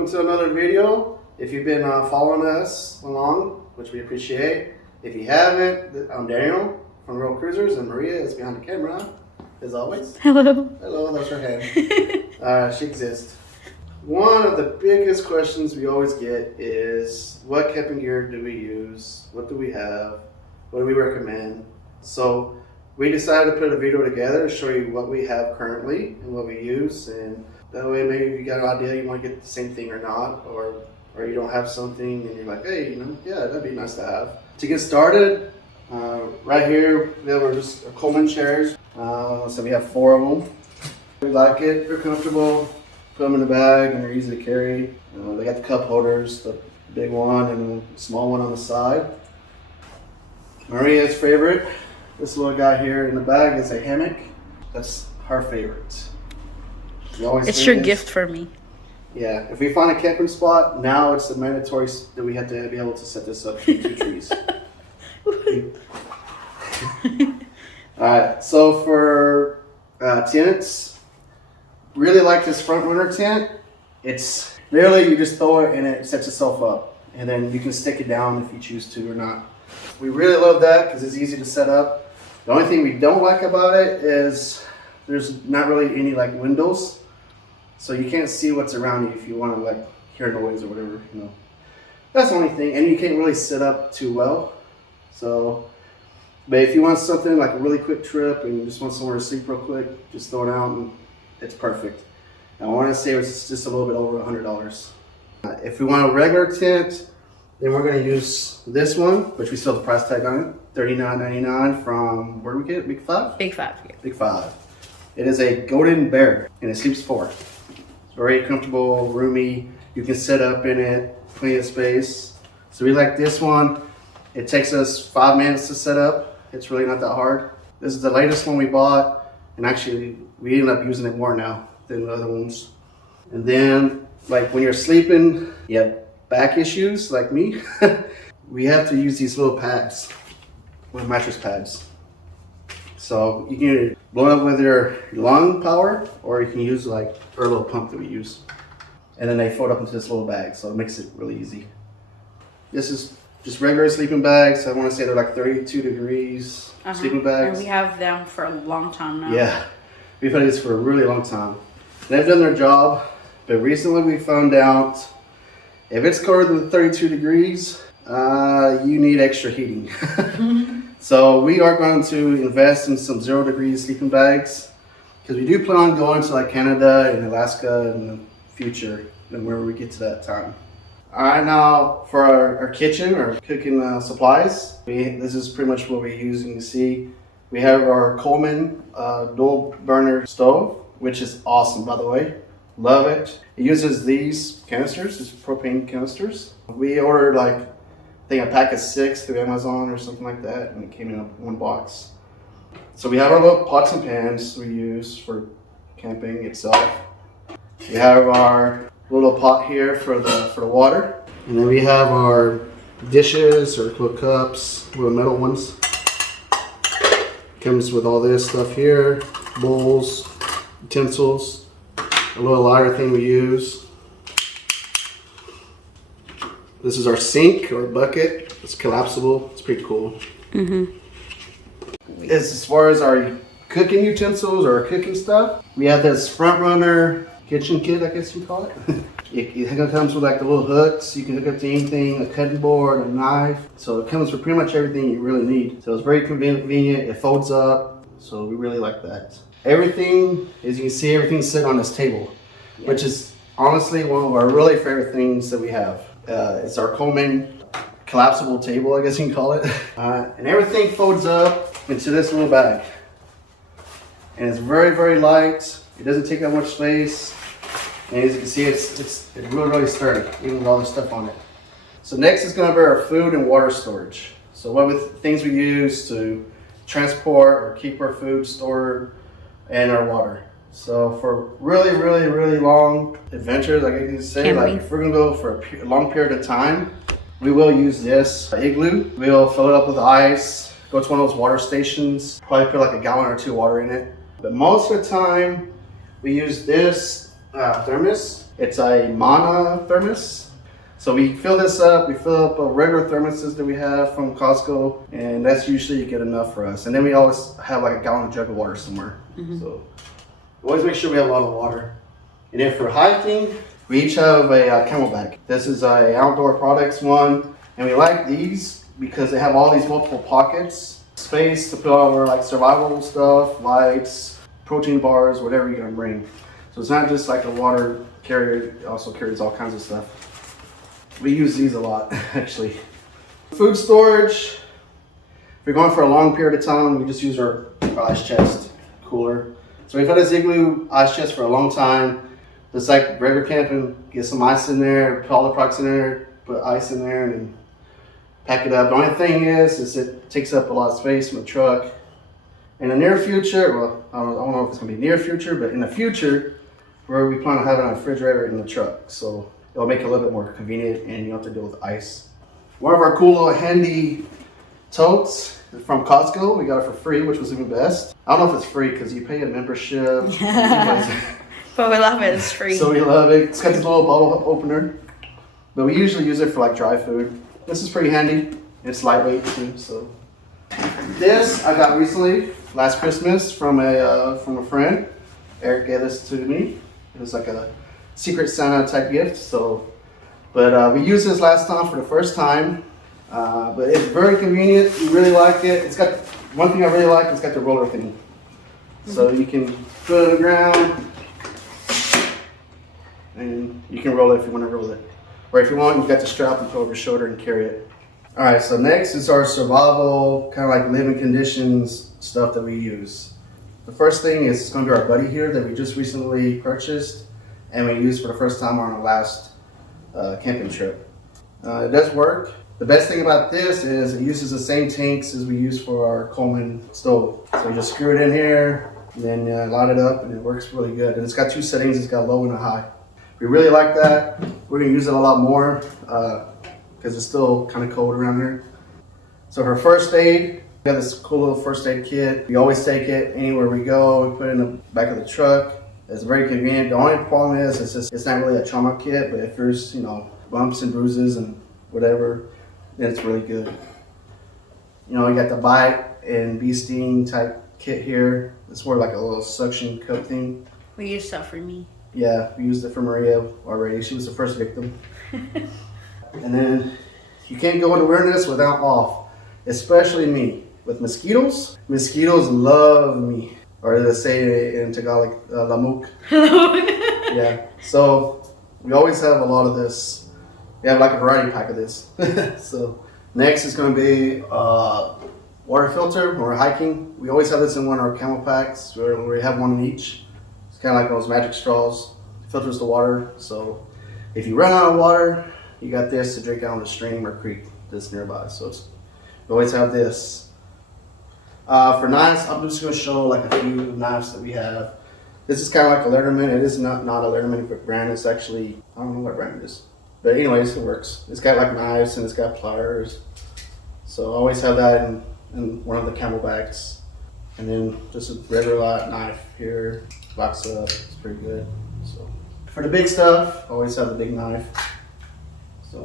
welcome to another video. If you've been following us along, which we appreciate. If you haven't, I'm Daniel from Real Cruisers, and Maria is behind the camera, as always. Hello. Hello, that's her hand. She exists. One of the biggest questions we always get is, what camping gear do we use? What do we have? What do we recommend? So we decided to put a video together to show you what we have currently and what we use, and that way maybe if you got an idea you want to get the same thing or not, or you don't have something and you're like, hey, yeah, that'd be nice to have. To get started, right here we have just Coleman chairs. So we have 4 of them. We like it, they're comfortable, put them in the bag and they're easy to carry. They got the cup holders, the big one and the small one on the side. Maria's favorite, this little guy here in the bag, is a hammock. That's her favorite. It's your gift for me. Yeah, if we find a camping spot, now it's mandatory that we have to be able to set this up between 2 trees. Alright, so for tents, really like this front runner tent. It's literally you just throw it and it sets itself up, and then you can stick it down if you choose to or not. We really love that because it's easy to set up. The only thing we don't like about it is there's not really any like windows. So you can't see what's around you if you want to like hear noise or whatever, That's the only thing, and you can't really sit up too well. So, but if you want something like a really quick trip and you just want somewhere to sleep real quick, just throw it out and it's perfect. Now, I want to say it's just a little bit over $100. If we want a regular tent, then we're going to use this one, which we still have the price tag on it, $39.99 from, where did we get it? Big Five? Big Five, yeah. Big Five. It is a golden bear, and it sleeps 4. It's very comfortable, roomy. You can sit up in it, plenty of space. So we like this one. It takes us 5 minutes to set up. It's really not that hard. This is the latest one we bought, and actually we ended up using it more now than the other ones. And then, like when you're sleeping, you have back issues like me, we have to use these little pads, with mattress pads. So you can either blow it up with your lung power, or you can use like our little pump that we use. And then they fold up into this little bag, so it makes it really easy. This is just regular sleeping bags. I want to say they're like 32 degrees sleeping bags. And we have them for a long time now. Yeah, we've had these for a really long time. They've done their job, but recently we found out if it's colder than 32 degrees, you need extra heating. So we are going to invest in some 0 degrees sleeping bags, because we do plan on going to like Canada and Alaska in the future, and wherever we get to that time. All right, now for our kitchen or cooking supplies, this is pretty much what we use. You can see we have our Coleman dual burner stove, which is awesome, by the way. Love it. It uses these canisters, these propane canisters. We ordered like, I think a pack of 6 through Amazon or something like that, and it came in one box. So we have our little pots and pans we use for camping itself. We have our little pot here for the water, and then we have our dishes or little cups, little metal ones. Comes with all this stuff here, bowls, utensils, a little lighter thing we use. This is our sink or bucket. It's collapsible. It's pretty cool. As far as our cooking utensils or cooking stuff, we have this front runner kitchen kit, I guess you call it. It comes with like the little hooks. You can hook up to anything, a cutting board, a knife. So it comes with pretty much everything you really need. So it's very convenient. It folds up. So we really like that. Everything, as you can see, everything's sitting on this table, which is honestly one of our really favorite things that we have. It's our Coleman collapsible table, I guess you can call it. And everything folds up into this little bag. And it's very, very light. It doesn't take that much space. And as you can see, it's really, really sturdy, even with all the stuff on it. So next is going to be our food and water storage. So what with things we use to transport or keep our food stored and our water. So for really, really, really long adventures, like I can say, like if we're gonna go for a long period of time, we will use this igloo. We'll fill it up with ice, go to one of those water stations, probably put like a gallon or 2 water in it. But most of the time, we use this thermos. It's a Mana thermos. So we fill this up, we fill up regular thermoses that we have from Costco, and that's usually get enough for us. And then we always have like a gallon jug of water somewhere. So we always make sure we have a lot of water. And then for hiking, we each have a Camelback. This is a Outdoor Products one, and we like these because they have all these multiple pockets, space to put all our like survival stuff, lights, protein bars, whatever you're gonna bring. So it's not just like a water carrier, it also carries all kinds of stuff. We use these a lot, actually. Food storage. If you're going for a long period of time, we just use our ice chest cooler. So we've had this Igloo ice chest for a long time. Just like regular camping, get some ice in there, put all the products in there, put ice in there, and then pack it up. The only thing is it takes up a lot of space in the truck. In the near future, well, I don't know if it's gonna be near future, but in the future, we plan on having a refrigerator in the truck. So it'll make it a little bit more convenient and you don't have to deal with ice. One of our cool little handy totes from Costco. We got it for free, which was even best. I don't know if it's free because you pay a membership. But we love it, it's free. So we love it. It's got this little bottle opener. But we usually use it for like dry food. This is pretty handy. It's lightweight too, so. This I got recently, last Christmas, from a friend. Eric gave this to me. It was like a Secret Santa type gift. So, but we used this last time for the first time. But it's very convenient. We really like it. It's got one thing I really like. It's got the roller thing, so you can put it on the ground and you can roll it if you want to roll it, or if you want, you got the strap and put over your shoulder and carry it. All right. So next is our survival kind of like living conditions stuff that we use. The first thing is going to be our buddy here that we just recently purchased, and we used for the first time on our last camping trip. It does work. The best thing about this is it uses the same tanks as we use for our Coleman stove. So you just screw it in here, and then light it up, and it works really good. And it's got two settings. It's got low and a high. We really like that. We're gonna use it a lot more because it's still kind of cold around here. So for first aid, we got this cool little first aid kit. We always take it anywhere we go. We put it in the back of the truck. It's very convenient. The only problem is it's not really a trauma kit, but if there's bumps and bruises and whatever, then it's really good. You got the bite and bee sting type kit here. It's more like a little suction cup thing. We used that for me. Yeah, we used it for Maria already. She was the first victim. And then you can't go in the wilderness without off, especially me. With mosquitoes, mosquitoes love me. Or as they say in Tagalog, lamok. Yeah, so we always have a lot of this. We have like a variety pack of this. So next is going to be water filter when we're hiking. We always have this in one of our camel packs where we have one in each. It's kind of like those magic straws. It filters the water. So if you run out of water, you got this to drink out in the stream or creek that's nearby. So we always have this. For knives, I'm just going to show like a few knives that we have. This is kind of like a Letterman. It is not a Letterman brand. It's actually, I don't know what brand it is. But anyways, it works. It's got like knives and it's got pliers. So I always have that in one of the Camelbacks. And then just a regular knife here. Locks up. It's pretty good. So for the big stuff, I always have the big knife. So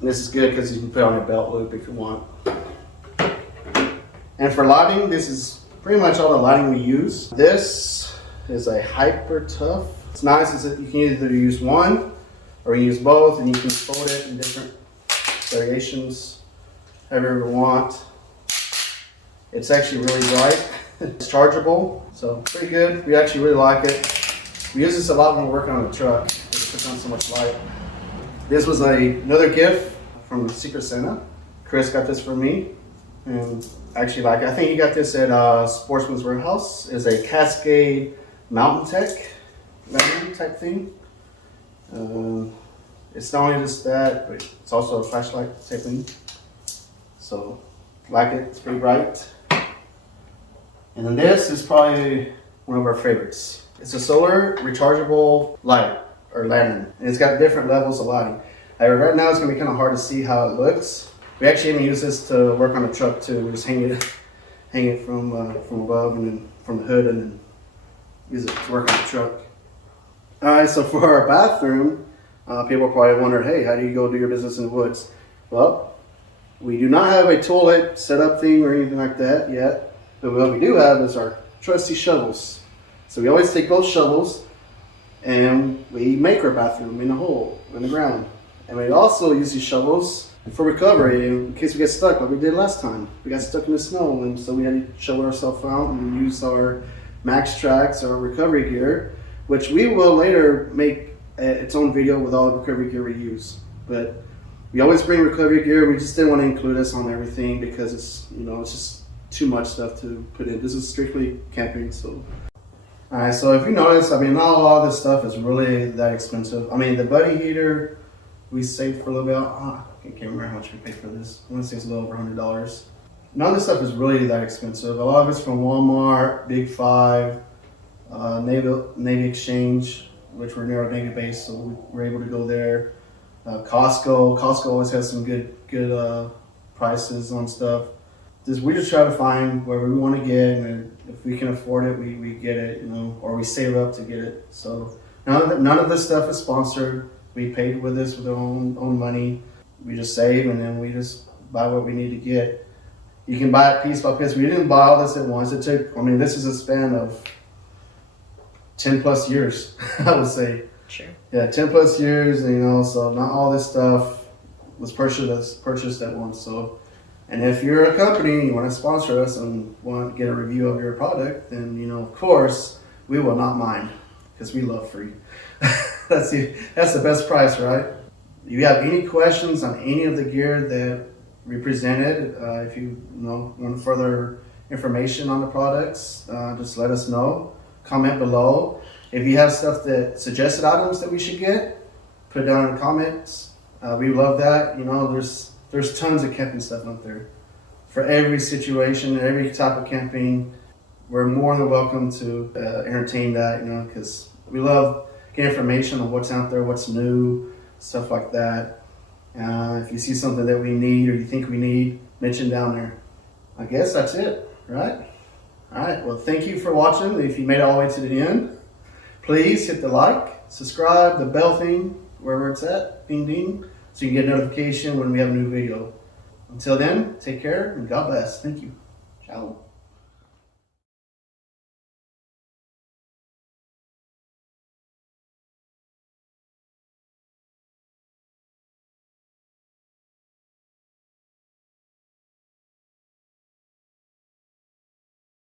and this is good because you can put it on your belt loop if you want. And for lighting, this is pretty much all the lighting we use. This is a Hyper Tough. It's nice is that you can either use one or you use both, and you can fold it in different variations, however you want. It's actually really bright. It's chargeable, so pretty good. We actually really like it. We use this a lot when we're working on the truck because it puts on so much light. This was another gift from Secret Santa. Chris got this for me. And actually, I think he got this at Sportsman's Warehouse. It's a Cascade Mountain Tech type thing. It's not only just that, but it's also a flashlight type thing. So, like it. It's pretty bright. And then this is probably one of our favorites. It's a solar rechargeable light or lantern, and it's got different levels of lighting. Right now, it's gonna be kind of hard to see how it looks. We actually even use this to work on the truck too. We just hang it from above and then from the hood, and then use it to work on the truck. All right, so for our bathroom, people probably wonder, hey, how do you go do your business in the woods? Well, we do not have a toilet setup thing or anything like that yet, but what we do have is our trusty shovels. So we always take those shovels and we make our bathroom in a hole in the ground. And we also use these shovels for recovery in case we get stuck like we did last time. We got stuck in the snow, and so we had to shovel ourselves out and use our Max Tracks, our recovery gear, which we will later make its own video with all the recovery gear we use. But we always bring recovery gear. We just didn't want to include this on everything because it's, you know, it's just too much stuff to put in. This is strictly camping, so. All right, so if you notice, I mean, not a lot of this stuff is really that expensive. I mean, the buddy heater, we saved for a little bit. I can't remember how much we paid for this. I want to say it's a little over $100. None of this stuff is really that expensive. A lot of it's from Walmart, Big Five, Navy Exchange, which we're near a Navy base, so we're able to go there. Costco always has some good prices on stuff. We just try to find where we want to get, and if we can afford it, we get it, you know, or we save up to get it. So none of this stuff is sponsored. We paid with this with our own money. We just save, and then we just buy what we need to get. You can buy it piece by piece. We didn't buy all this at once. It took, I mean, this is a span of 10 plus years, I would say. Sure. Yeah, 10 plus years, you know, so not all this stuff was purchased at once. So, and if you're a company and you want to sponsor us and want to get a review of your product, then, you know, of course, we will not mind because we love free. That's the best price, right? If you have any questions on any of the gear that we presented, if you want further information on the products, just let us know. Comment below. If you have stuff that suggested items that we should get, put it down in the comments. We love that. You know, there's tons of camping stuff out there for every situation, every type of camping. We're more than welcome to entertain that, you know, because we love getting information on what's out there, what's new, stuff like that. If you see something that we need or you think we need, mention down there. I guess that's it, right? All right, well, thank you for watching. If you made it all the way to the end, please hit the like, subscribe, the bell thing, wherever it's at, ding ding, so you can get a notification when we have a new video. Until then, take care and God bless. Thank you. Ciao.